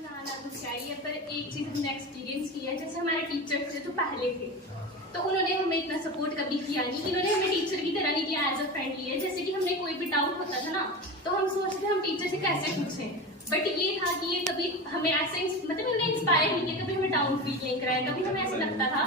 सुनाना तो चाहिए, पर एक चीज़ हमने एक्सपीरियंस किया है, जैसे हमारे टीचर थे तो पहले थे, तो उन्होंने हमें इतना सपोर्ट कभी किया नहीं, इन्होंने हमें टीचर की तरह नहीं किया, एज अ फ्रेंड लिया। जैसे कि हमने कोई भी डाउट होता था ना, तो हम सोचते हम टीचर से कैसे पूछें, बट ये था कि ये कभी हमें ऐसे मतलब इन्होंने इंस्पायर नहीं किया, कभी हमें डाउन फील नहीं कराया, कभी हमें ऐसा लगता था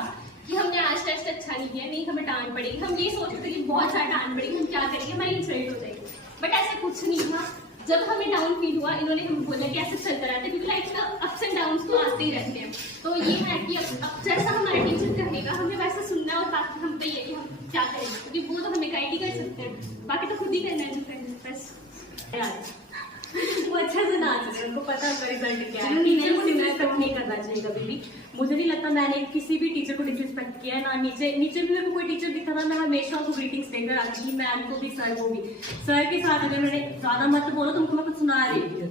कि हमने आज टेस्ट अच्छा नहीं किया, नहीं हमें डांट पड़ेगी, हम ये सोचते थे कि बहुत सारा डांट पड़ेगी, हम क्या करेंगे, हमारी इंसल्ट हो जाएगी, बट ऐसा कुछ नहीं था। जब हमें डाउन फील हुआ, इन्होंने हमें बोला कि ऐसे चलता रहता है, क्योंकि लाइफ का अप्स एंड डाउन्स तो आते ही रहते हैं, तो ये है कि अब जैसा हमारा टीचर कहेगा हमें वैसा सुनना है, और बाकी हम पे है कि हम क्या करेंगे, क्योंकि वो तो हमें गाइड ही कर सकते हैं, बाकी तो खुद ही करना है जो करना है बस। वो अच्छा से नाच रहे, उनको पता है रिजल्ट क्या है। टीचर को डिसरिस्पेक्ट नहीं करना चाहिए कभी भी। मुझे नहीं लगता मैंने किसी भी टीचर को डिसरिस्पेक्ट किया है ना। नीचे भी मेरे को कोई टीचर दिखा था, मैं हमेशा उनको ग्रीटिंग्स देकर आती थी, मैम को भी, सर को भी। सर के साथ अगर मैंने ज्यादा मत बोलो, तुमको मैं कुछ सुना रही थी,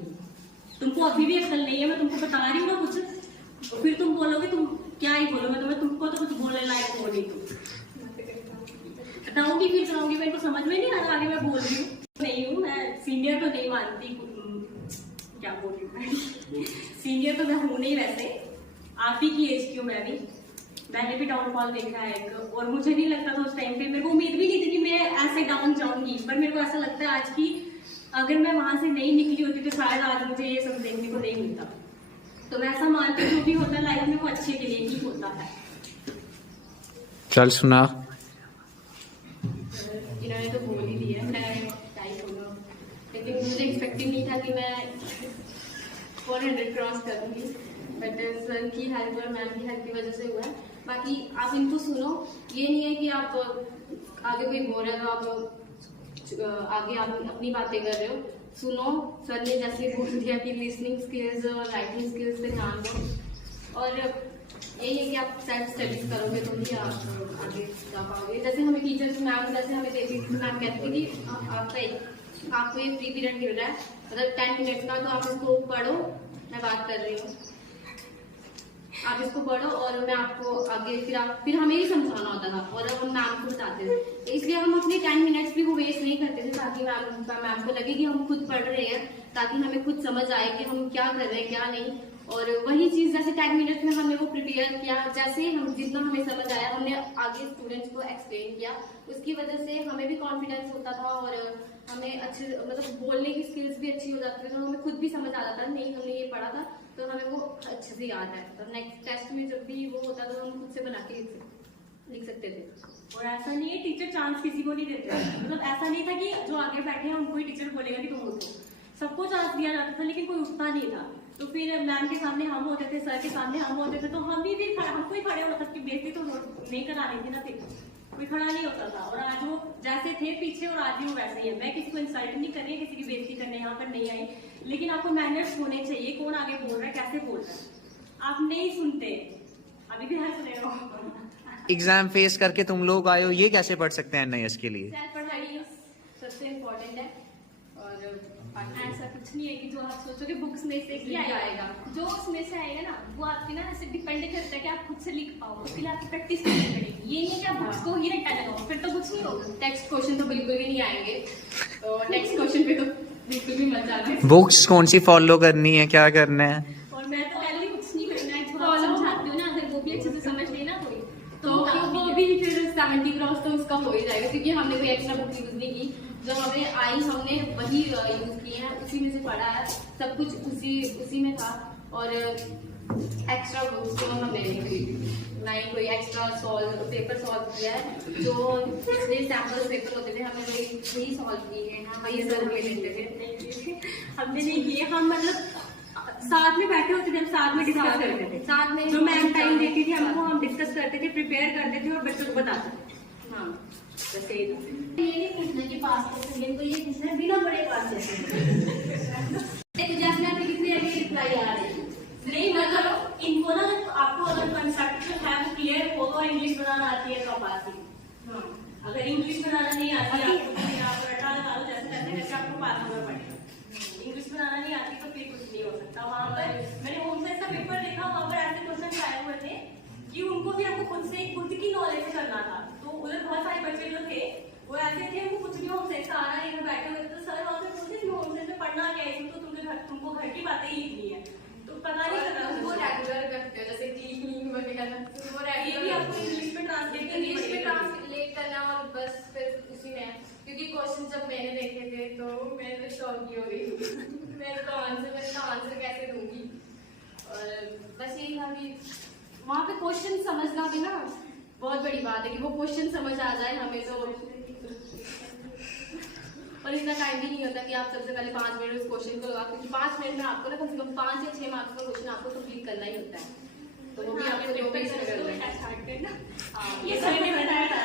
तुमको अभी भी अक्ल नहीं है, मैं तुमको बता रही हूँ ना कुछ, फिर तुम बोलोगे तुम क्या ही बोलोगे, तुमको तो कुछ बोलने लायक हो नहीं, बताऊंगी फिर कराऊंगी, मेरे को समझ में नहीं आ रहा आगे मैं बोल रही हूँ नहीं हूँ, मैं सीनियर तो नहीं मानती, क्या बोल रही हूँ सीनियर तो मैं हूँ नहीं, वैसे आप ही की एज की हूँ मैं भी, मैंने भी डाउनफॉल देखा है एक, और मुझे नहीं लगता था उस टाइम पे, मेरे को उम्मीद भी नहीं थी कि मैं ऐसे डाउन जाऊंगी, पर मेरे को ऐसा लगता है आज की अगर मैं वहां से नहीं निकली होती तो शायद आज मुझे ये सब देखने को नहीं मिलता। तो मैं ऐसा मानती हूँ जो भी होता है लाइफ में वो अच्छे के लिए ही होता है। चल सुना। इन्होंने तो बोल ही दिया, मैं क्या ही बोलूं, लेकिन मुझे एक्सपेक्टेड नहीं था कि मैं 400 क्रॉस करूंगी, बट सर की हेल्प और मैम की हेल्प की वजह से हुआ है। बाकी आप इनको सुनो, ये नहीं है कि आप आगे कोई बोल रहे हो, आप आगे आप अपनी बातें कर रहे हो, सुनो। सर ने जैसे बोल दिया कि लिसनिंग स्किल्स और राइटिंग स्किल्स पे ध्यान दो, और यही है कि आप सेल्फ स्टडीज करोगे तो ही आप आगे जा पाओगे। जैसे हमें टीचर्स मैम जैसे हमें देती थी, मैम कहती थी कि आपको ये फ्री पीरियड मिल रहा है, मतलब 10 मिनट का, तो आप इसको पढ़ो, मैं बात कर रही हूँ, आप इसको पढ़ो और मैं आपको आगे फिर हमें ही समझाना होता था, और अब हम मैम को बताते थे, इसलिए हम अपने 10 मिनट्स भी वो वेस्ट नहीं करते थे, ताकि मैम को लगे कि हम खुद पढ़ रहे हैं, ताकि हमें खुद समझ आए कि हम क्या कर रहे हैं क्या नहीं। और वही चीज जैसे 10 मिनट में हमने वो प्रिपेयर किया, जैसे हम जितना हमें समझ आया हमने आगे स्टूडेंट्स को एक्सप्लेन किया, उसकी वजह से हमें भी कॉन्फिडेंस होता था, और हमें अच्छे मतलब बोलने की स्किल्स भी अच्छी हो जाती थी, तो हमें खुद भी समझ आ जाता था, नहीं हमने ये पढ़ा था तो हमें वो अच्छे से याद है, तो नेक्स्ट टेस्ट में जब भी वो होता था तो हम खुद से बना के लिख सकते थे। और ऐसा नहीं है टीचर चांस किसी को नहीं देते, मतलब ऐसा नहीं था कि जो आगे बैठे हैं उनको ही टीचर बोलेगा कि तुम उठो, सबको चांस दिया जाता था, लेकिन कोई उठता नहीं था। तो फिर मैम के सामने हम होते थे, सर के सामने हम होते थे, तो हम भी हमको ही खड़े होता था कि बेइज्जती तो नहीं करानी थी ना, फिर कोई खड़ा नहीं होता था। और आज वो जैसे थे पीछे और आज भी वो वैसे ही है। मैं किसी को इंसल्ट नहीं कर रही, किसी की बेइज्जती करने यहाँ पर नहीं आई, लेकिन आपको मैनर्स होने चाहिए, कौन आगे बोल रहा है कैसे बोल रहा है, आप नहीं सुनते, अभी भी हंस रहे हो। एग्जाम फेस करके तुम लोग आए हो, ये कैसे पढ़ सकते हैं एनआईएस के लिए? सेल्फ पढ़ाई सबसे इम्पोर्टेंट है, और ऐसा कुछ नहीं है कि जो आप सोचोगे बुक्स में से ही आएगा, जो उसमें से आएगा ना वो आपकी ना ऐसे डिपेंड करता है कि आप खुद से लिख पाओ, उसके लिए आपको प्रैक्टिस करनी पड़ेगी। ये नहीं कि आप बुक्स को ही रट्टा लगाओ, फिर तो कुछ नहीं होगा। टेक्स्ट क्वेश्चन तो बिल्कुल भी नहीं आएंगे, तो टेक्स्ट क्वेश्चन पे तो बिल्कुल भी मत जाना। बुक्स कौन सी फॉलो करनी है, क्या करना है? और मैं तो पहले कुछ नहीं करना है, जो आप समझाती हूँ ना, अगर वो भी अच्छे से समझ लेना कोई, तो वो भी फिर 70 क्रॉस तो उसका हो ही जाएगा, क्योंकि हमने कोई एक्स्ट्रा बुक यूज नहीं की, जो हमें आई हमने वही यूज की है, उसी में से पढ़ा है, सब कुछ उसी में था, और एक्स्ट्रा बुक्स तो हमने नहीं कोई एक्स्ट्रा पेपर सॉल्व किया है, जो पिछले सैम्पल पेपर होते थे हमने वही सॉल्व किए हैं, हम वही सॉल्व ले लेते थे। हमने नहीं किए, हम मतलब साथ में बैठे होते थे, हम साथ में डिस्कस करते थे, साथ में जो मैम टाइम देती थी हमको, हम डिस्कस करते थे, प्रिपेयर करते थे और बच्चों को बताते थे। हाँ, वैसे ये नहीं पूछना कि पास कैसे हुए, तो ये पूछना है बिना बड़े पास कैसे देखो जैसे आपकी कितनी अभी रिप्लाई आ रही है, नहीं मतलब इनको ना आपको अगर कंसेप्ट है वो क्लियर हो तो इंग्लिश बनाना आती है तो आप आती है, अगर इंग्लिश बनाना नहीं आती आप रटा लगा लो जैसे कहते हैं आपको पास होना पड़ेगा। इंग्लिश बनाना नहीं आती तो फिर कुछ नहीं हो सकता। वहाँ पर मैंने होम साइंस का पेपर देखा, वहाँ पर ऐसे क्वेश्चन आए हुए थे कि उनको फिर आपको खुद की नॉलेज से करना था, तो उधर बहुत सारे बच्चे जो थे वो ऐसे थे, उनको कुछ भी होम साइंस का आ रहा है, बैठे हुए थे, तो सर वहाँ पे पूछते होम साइंस में पढ़ना क्या है, तो तुमको घर की बातें ही लिखनी है, तो पता चौंकी हो गई मैं इसका आंसर कैसे दूंगी। और बस यही था कि वहाँ पे क्वेश्चन समझना भी ना बहुत बड़ी बात है कि वो क्वेश्चन समझ आ जाए हमें तो। और इतना टाइम भी नहीं होता कि आप सबसे पहले 5 मिनट उस क्वेश्चन को लगा, क्योंकि 5 मिनट में आपको ना कम से कम 5 या 6 मार्क्स का क्वेश्चन आपको कंप्लीट करना ही होता है। तो वो भी आपको जो भी इसमें करना है। हाँ, ये सर ने बताया था।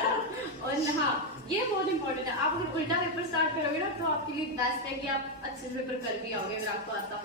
और हाँ ये बहुत इंपॉर्टेंट है, आप अगर उल्टा पेपर स्टार्ट करोगे ना तो आपके लिए बेस्ट है कि आप अच्छे से पेपर कर भी आओगे अगर आपको आता हो।